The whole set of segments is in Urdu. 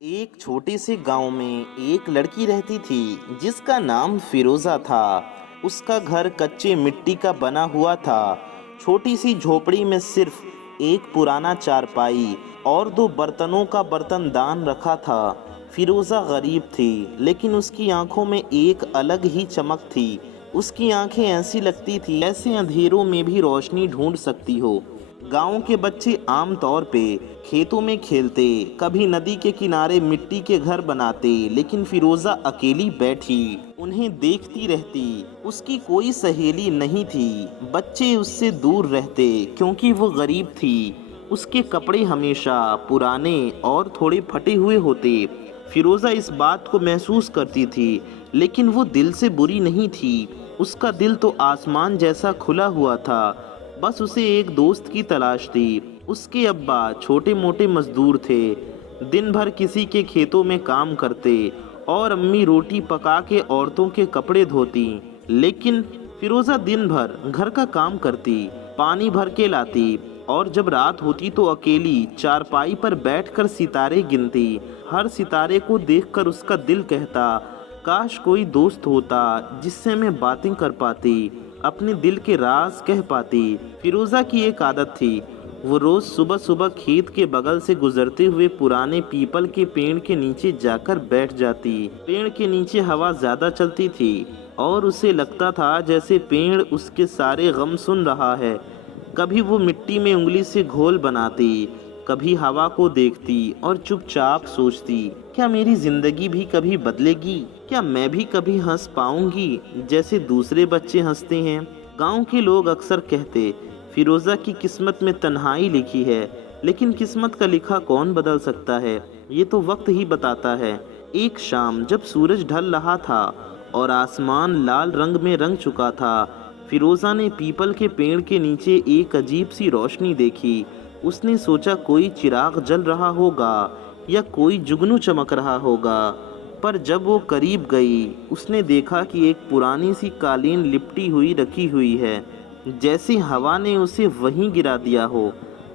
ایک چھوٹے سے گاؤں میں ایک لڑکی رہتی تھی جس کا نام فیروزہ تھا۔ اس کا گھر کچے مٹی کا بنا ہوا تھا۔ چھوٹی سی جھوپڑی میں صرف ایک پرانا چارپائی اور دو برتنوں کا برتن دان رکھا تھا۔ فیروزہ غریب تھی لیکن اس کی آنکھوں میں ایک الگ ہی چمک تھی۔ اس کی آنکھیں ایسی لگتی تھی جیسے اندھیروں میں بھی روشنی ڈھونڈ سکتی ہو۔ گاؤں کے بچے عام طور پہ کھیتوں میں کھیلتے، کبھی ندی کے کنارے مٹی کے گھر بناتے، لیکن فیروزہ اکیلی بیٹھی انہیں دیکھتی رہتی۔ اس کی کوئی سہیلی نہیں تھی۔ بچے اس سے دور رہتے کیونکہ وہ غریب تھی۔ اس کے کپڑے ہمیشہ پرانے اور تھوڑے پھٹے ہوئے ہوتے۔ فیروزہ اس بات کو محسوس کرتی تھی لیکن وہ دل سے بری نہیں تھی۔ اس کا دل تو آسمان جیسا کھلا ہوا تھا۔ بس اسے ایک دوست کی تلاش تھی۔ اس کے ابا چھوٹے موٹے مزدور تھے، دن بھر کسی کے کھیتوں میں کام کرتے اور امی روٹی پکا کے عورتوں کے کپڑے دھوتی۔ لیکن فیروزہ دن بھر گھر کا کام کرتی، پانی بھر کے لاتی اور جب رات ہوتی تو اکیلی چارپائی پر بیٹھ کر ستارے گنتی۔ ہر ستارے کو دیکھ کر اس کا دل کہتا، کاش کوئی دوست ہوتا جس سے میں باتیں کر پاتی، اپنے دل کے راز کہہ پاتی۔ فیروزہ کی ایک عادت تھی، وہ روز صبح صبح کھیت کے بغل سے گزرتے ہوئے پرانے پیپل کے پیڑ کے نیچے جا کر بیٹھ جاتی۔ پیڑ کے نیچے ہوا زیادہ چلتی تھی اور اسے لگتا تھا جیسے پیڑ اس کے سارے غم سن رہا ہے۔ کبھی وہ مٹی میں انگلی سے گھول بناتی، کبھی ہوا کو دیکھتی اور چپ چاپ سوچتی، کیا میری زندگی بھی کبھی بدلے گی؟ کیا میں بھی کبھی ہنس پاؤں گی جیسے دوسرے بچے ہنستے ہیں؟ گاؤں کے لوگ اکثر کہتے، فیروزہ کی قسمت میں تنہائی لکھی ہے، لیکن قسمت کا لکھا کون بدل سکتا ہے؟ یہ تو وقت ہی بتاتا ہے۔ ایک شام جب سورج ڈھل رہا تھا اور آسمان لال رنگ میں رنگ چکا تھا، فیروزہ نے پیپل کے پیڑ کے نیچے ایک عجیب سی روشنی دیکھی۔ اس نے سوچا کوئی چراغ جل رہا ہوگا یا کوئی جگنو چمک رہا ہوگا، پر جب وہ قریب گئی اس نے دیکھا کہ ایک پرانی سی قالین لپٹی ہوئی رکھی ہوئی ہے، جیسے ہوا نے اسے وہیں گرا دیا ہو۔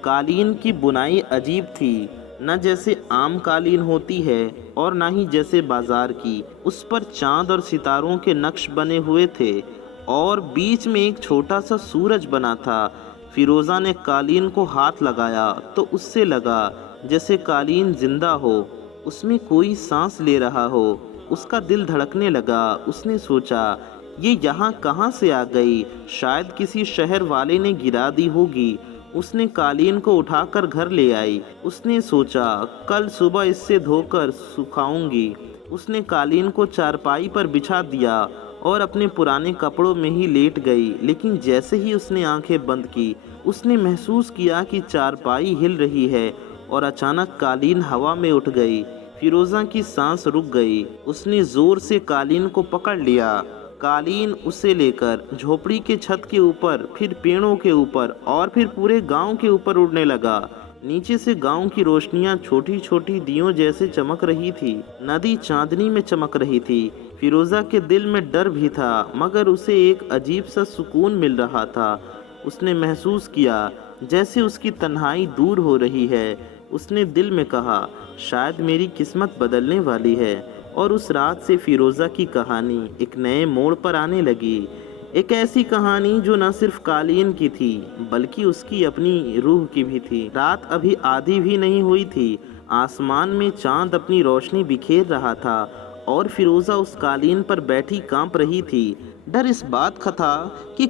قالین کی بنائی عجیب تھی، نہ جیسے عام قالین ہوتی ہے اور نہ ہی جیسے بازار کی۔ اس پر چاند اور ستاروں کے نقش بنے ہوئے تھے اور بیچ میں ایک چھوٹا سا سورج بنا تھا۔ فیروزہ نے قالین کو ہاتھ لگایا تو اس سے لگا جیسے قالین زندہ ہو، اس میں کوئی سانس لے رہا ہو۔ اس کا دل دھڑکنے لگا۔ اس نے سوچا، یہ یہاں کہاں سے آ گئی؟ شاید کسی شہر والے نے گرا دی ہوگی۔ اس نے قالین کو اٹھا کر گھر لے آئی۔ اس نے سوچا کل صبح اس سے دھو کر سکھاؤں گی۔ اس نے قالین کو چارپائی پر بچھا دیا اور اپنے پرانے کپڑوں میں ہی لیٹ گئی، لیکن جیسے ہی اس نے آنکھیں بند کی اس نے محسوس کیا کہ چارپائی ہل رہی ہے اور اچانک قالین ہوا میں اٹھ گئی۔ فیروزہ کی سانس رک گئی۔ اس نے زور سے قالین کو پکڑ لیا۔ قالین اسے لے کر جھوپڑی کے چھت کے اوپر، پھر پیڑوں کے اوپر اور پھر پورے گاؤں کے اوپر اڑنے لگا۔ نیچے سے گاؤں کی روشنیاں چھوٹی چھوٹی دیوں جیسے چمک رہی تھی، ندی چاندنی میں چمک رہی تھی۔ فیروزہ کے دل میں ڈر بھی تھا مگر اسے ایک عجیب سا سکون مل رہا تھا۔ اس نے محسوس کیا جیسے اس کی تنہائی دور ہو رہی ہے۔ اس نے دل میں کہا، شاید میری قسمت بدلنے والی ہے۔ اور اس رات سے فیروزہ کی کہانی ایک نئے موڑ پر آنے لگی۔ ایک ایسی کہانی جو نہ صرف قالین کی تھی بلکہ اس کی اپنی روح کی بھی تھی۔ رات ابھی آدھی بھی نہیں ہوئی تھی، آسمان میں چاند اپنی روشنی بکھیر رہا تھا اور فیروزہ اس قالین پر بیٹھی کانپ رہی تھی۔ ڈر اس بات کا تھا کہ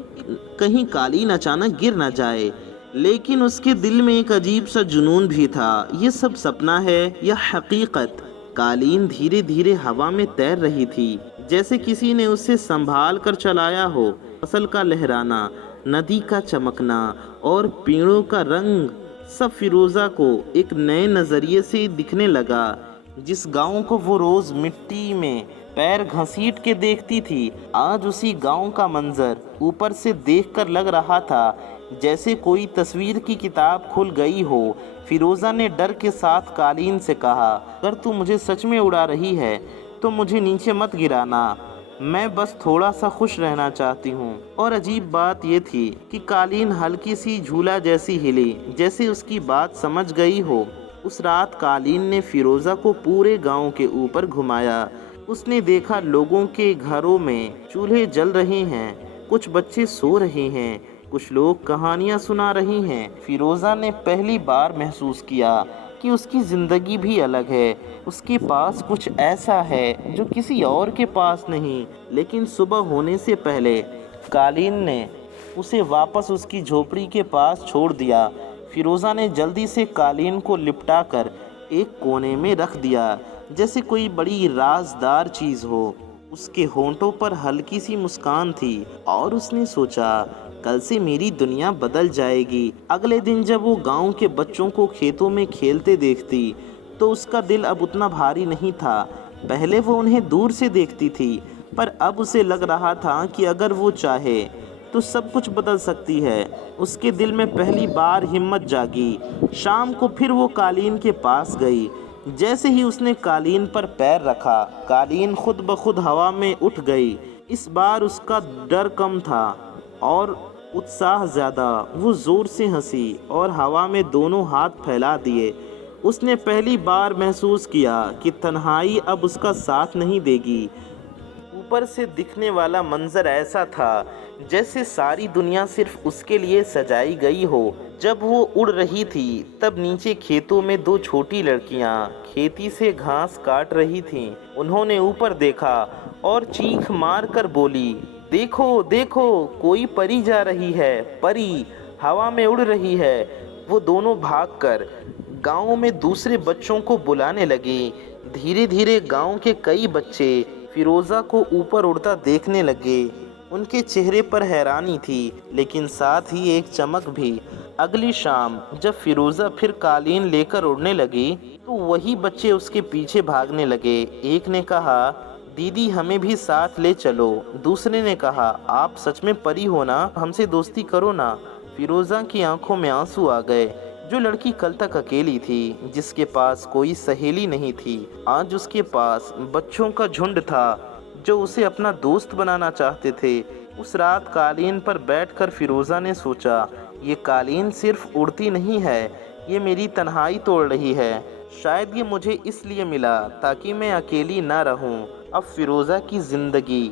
کہیں قالین اچانک گر نہ جائے، لیکن اس کے دل میں ایک عجیب سا جنون بھی تھا، یہ سب سپنا ہے یا حقیقت؟ قالین دھیرے دھیرے ہوا میں تیر رہی تھی، جیسے کسی نے اسے سنبھال کر چلایا ہو۔ فصل کا لہرانا، ندی کا چمکنا اور پیڑوں کا رنگ سب فیروزہ کو ایک نئے نظریے سے دکھنے لگا۔ جس گاؤں کو وہ روز مٹی میں پیر گھسیٹ کے دیکھتی تھی، آج اسی گاؤں کا منظر اوپر سے دیکھ کر لگ رہا تھا جیسے کوئی تصویر کی کتاب کھل گئی ہو۔ فیروزہ نے ڈر کے ساتھ قالین سے کہا، اگر تو مجھے سچ میں اڑا رہی ہے تو مجھے نیچے مت گرانا، میں بس تھوڑا سا خوش رہنا چاہتی ہوں۔ اور عجیب بات یہ تھی کہ قالین ہلکی سی جھولا جیسی ہلی، جیسے اس کی بات سمجھ گئی ہو۔ اس رات قالین نے فیروزہ کو پورے گاؤں کے اوپر گھمایا۔ اس نے دیکھا لوگوں کے گھروں میں چولہے جل رہے ہیں، کچھ بچے سو رہے ہیں، کچھ لوگ کہانیاں سنا رہے ہیں۔ فیروزہ نے پہلی بار محسوس کیا کہ اس کی زندگی بھی الگ ہے، اس کے پاس کچھ ایسا ہے جو کسی اور کے پاس نہیں۔ لیکن صبح ہونے سے پہلے قالین نے اسے واپس اس کی جھوپڑی کے پاس چھوڑ دیا۔ فیروزہ نے جلدی سے قالین کو لپٹا کر ایک کونے میں رکھ دیا، جیسے کوئی بڑی رازدار چیز ہو۔ اس کے ہونٹوں پر ہلکی سی مسکان تھی اور اس نے سوچا، کل سے میری دنیا بدل جائے گی۔ اگلے دن جب وہ گاؤں کے بچوں کو کھیتوں میں کھیلتے دیکھتی تو اس کا دل اب اتنا بھاری نہیں تھا۔ پہلے وہ انہیں دور سے دیکھتی تھی، پر اب اسے لگ رہا تھا کہ اگر وہ چاہے تو سب کچھ بدل سکتی ہے۔ اس کے دل میں پہلی بار ہمت جاگی۔ شام کو پھر وہ قالین کے پاس گئی۔ جیسے ہی اس نے قالین پر پیر رکھا، قالین خود بخود ہوا میں اٹھ گئی۔ اس بار اس کا ڈر کم تھا اور اتساہ زیادہ۔ وہ زور سے ہنسی اور ہوا میں دونوں ہاتھ پھیلا دیے۔ اس نے پہلی بار محسوس کیا کہ تنہائی اب اس کا ساتھ نہیں دے گی۔ اوپر سے دکھنے والا منظر ایسا تھا جیسے ساری دنیا صرف اس کے لیے سجائی گئی ہو۔ جب وہ اڑ رہی تھی تب نیچے کھیتوں میں دو چھوٹی لڑکیاں کھیتی سے گھاس کاٹ رہی تھیں۔ انہوں نے اوپر دیکھا اور چیخ مار کر بولی، دیکھو دیکھو، کوئی پری جا رہی ہے، پری ہوا میں اڑ رہی ہے۔ وہ دونوں بھاگ کر گاؤں میں دوسرے بچوں کو بلانے لگے۔ دھیرے دھیرے گاؤں کے کئی بچے فیروزہ کو اوپر اڑتا دیکھنے لگے۔ ان کے چہرے پر حیرانی تھی لیکن ساتھ ہی ایک چمک بھی۔ اگلی شام جب فیروزہ پھر قالین لے کر اڑنے لگی تو وہی بچے اس کے پیچھے بھاگنے لگے۔ ایک نے کہا، دیدی ہمیں بھی ساتھ لے چلو۔ دوسرے نے کہا، آپ سچ میں پری ہو نا، ہم سے دوستی کرو نا۔ فیروزہ کی آنکھوں میں آنسو آ گئے۔ جو لڑکی کل تک اکیلی تھی، جس کے پاس کوئی سہیلی نہیں تھی، آج اس کے پاس بچوں کا جھنڈ تھا جو اسے اپنا دوست بنانا چاہتے تھے۔ اس رات قالین پر بیٹھ کر فیروزہ نے سوچا، یہ قالین صرف اڑتی نہیں ہے، یہ میری تنہائی توڑ رہی ہے۔ شاید یہ مجھے اس لیے ملا تاکہ میں اکیلی نہ رہوں۔ اب فیروزہ کی زندگی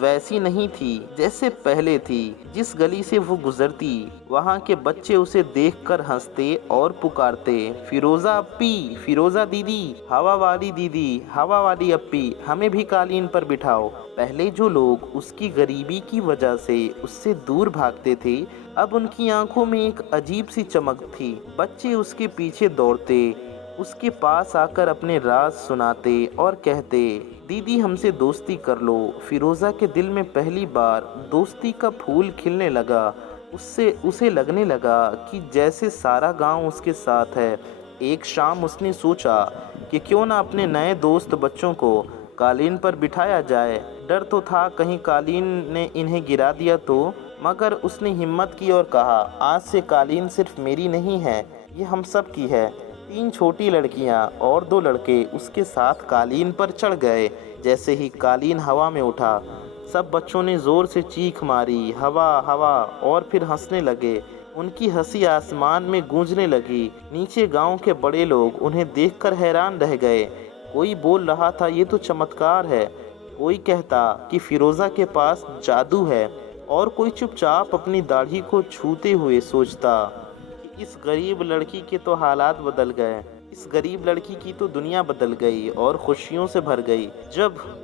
ویسی نہیں تھی جیسے پہلے تھی۔ جس گلی سے وہ گزرتی وہاں کے بچے اسے دیکھ کر ہنستے اور پکارتے، فیروزہ اپی، فیروزہ دیدی، ہوا والی دیدی، ہوا والی اپی، ہمیں بھی قالین پر بٹھاؤ۔ پہلے جو لوگ اس کی غریبی کی وجہ سے اس سے دور بھاگتے تھے، اب ان کی آنکھوں میں ایک عجیب سی چمک تھی۔ بچے اس کے پیچھے دوڑتے، اس کے پاس آ کر اپنے راز سناتے اور کہتے، دیدی ہم سے دوستی کر لو۔ فیروزہ کے دل میں پہلی بار دوستی کا پھول کھلنے لگا۔ اسے لگنے لگا کہ جیسے سارا گاؤں اس کے ساتھ ہے۔ ایک شام اس نے سوچا کہ کیوں نہ اپنے نئے دوست بچوں کو قالین پر بٹھایا جائے۔ ڈر تو تھا کہیں قالین نے انہیں گرا دیا تو، مگر اس نے ہمت کی اور کہا، آج سے قالین صرف میری نہیں ہے، یہ ہم سب کی ہے۔ 3 چھوٹی لڑکیاں اور 2 لڑکے اس کے ساتھ قالین پر چڑھ گئے۔ جیسے ہی قالین ہوا میں اٹھا، سب بچوں نے زور سے چیخ ماری، ہوا ہوا، اور پھر ہنسنے لگے۔ ان کی ہنسی آسمان میں گونجنے لگی۔ نیچے گاؤں کے بڑے لوگ انہیں دیکھ کر حیران رہ گئے۔ کوئی بول رہا تھا، یہ تو چمتکار ہے، کوئی کہتا کہ فیروزہ کے پاس جادو ہے، اور کوئی چپ چاپ اپنی داڑھی کو چھوتے ہوئے سوچتا کہ اس غریب لڑکی کے تو حالات بدل گئے، اس غریب لڑکی کی تو دنیا بدل گئی اور خوشیوں سے بھر گئی۔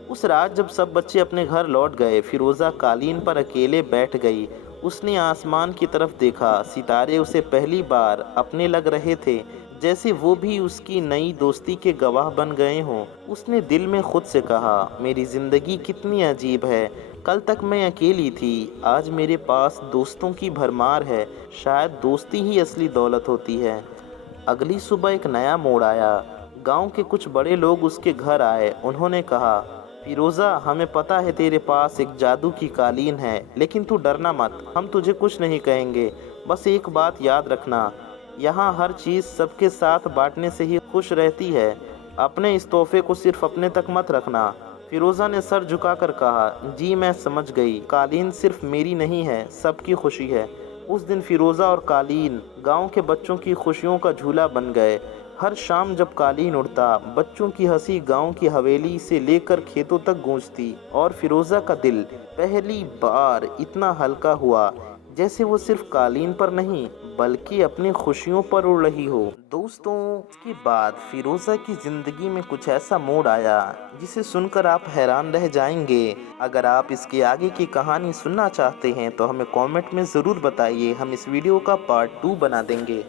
اس رات جب سب بچے اپنے گھر لوٹ گئے، فیروزہ قالین پر اکیلے بیٹھ گئی۔ اس نے آسمان کی طرف دیکھا، ستارے اسے پہلی بار اپنے لگ رہے تھے، جیسے وہ بھی اس کی نئی دوستی کے گواہ بن گئے ہوں۔ اس نے دل میں خود سے کہا، میری زندگی کتنی عجیب ہے، کل تک میں اکیلی تھی، آج میرے پاس دوستوں کی بھرمار ہے، شاید دوستی ہی اصلی دولت ہوتی ہے۔ اگلی صبح ایک نیا موڑ آیا۔ گاؤں کے کچھ بڑے لوگ اس کے گھر آئے۔ انہوں نے کہا، فیروزہ ہمیں پتہ ہے تیرے پاس ایک جادو کی قالین ہے، لیکن تو ڈرنا مت، ہم تجھے کچھ نہیں کہیں گے، بس ایک بات یاد رکھنا، یہاں ہر چیز سب کے ساتھ بانٹنے سے ہی خوش رہتی ہے، اپنے اس تحفے کو صرف اپنے تک مت رکھنا۔ فیروزہ نے سر جھکا کر کہا، جی میں سمجھ گئی، قالین صرف میری نہیں ہے، سب کی خوشی ہے۔ اس دن فیروزہ اور قالین گاؤں کے بچوں کی خوشیوں کا جھولا بن گئے۔ ہر شام جب قالین اڑتا، بچوں کی ہنسی گاؤں کی حویلی سے لے کر کھیتوں تک گونجتی، اور فیروزہ کا دل پہلی بار اتنا ہلکا ہوا جیسے وہ صرف قالین پر نہیں بلکہ اپنی خوشیوں پر اڑ رہی ہو۔ دوستوں، اس کے بعد فیروزہ کی زندگی میں کچھ ایسا موڑ آیا جسے سن کر آپ حیران رہ جائیں گے۔ اگر آپ اس کے آگے کی کہانی سننا چاہتے ہیں تو ہمیں کامنٹ میں ضرور بتائیے، ہم اس ویڈیو کا پارٹ 2 بنا دیں گے۔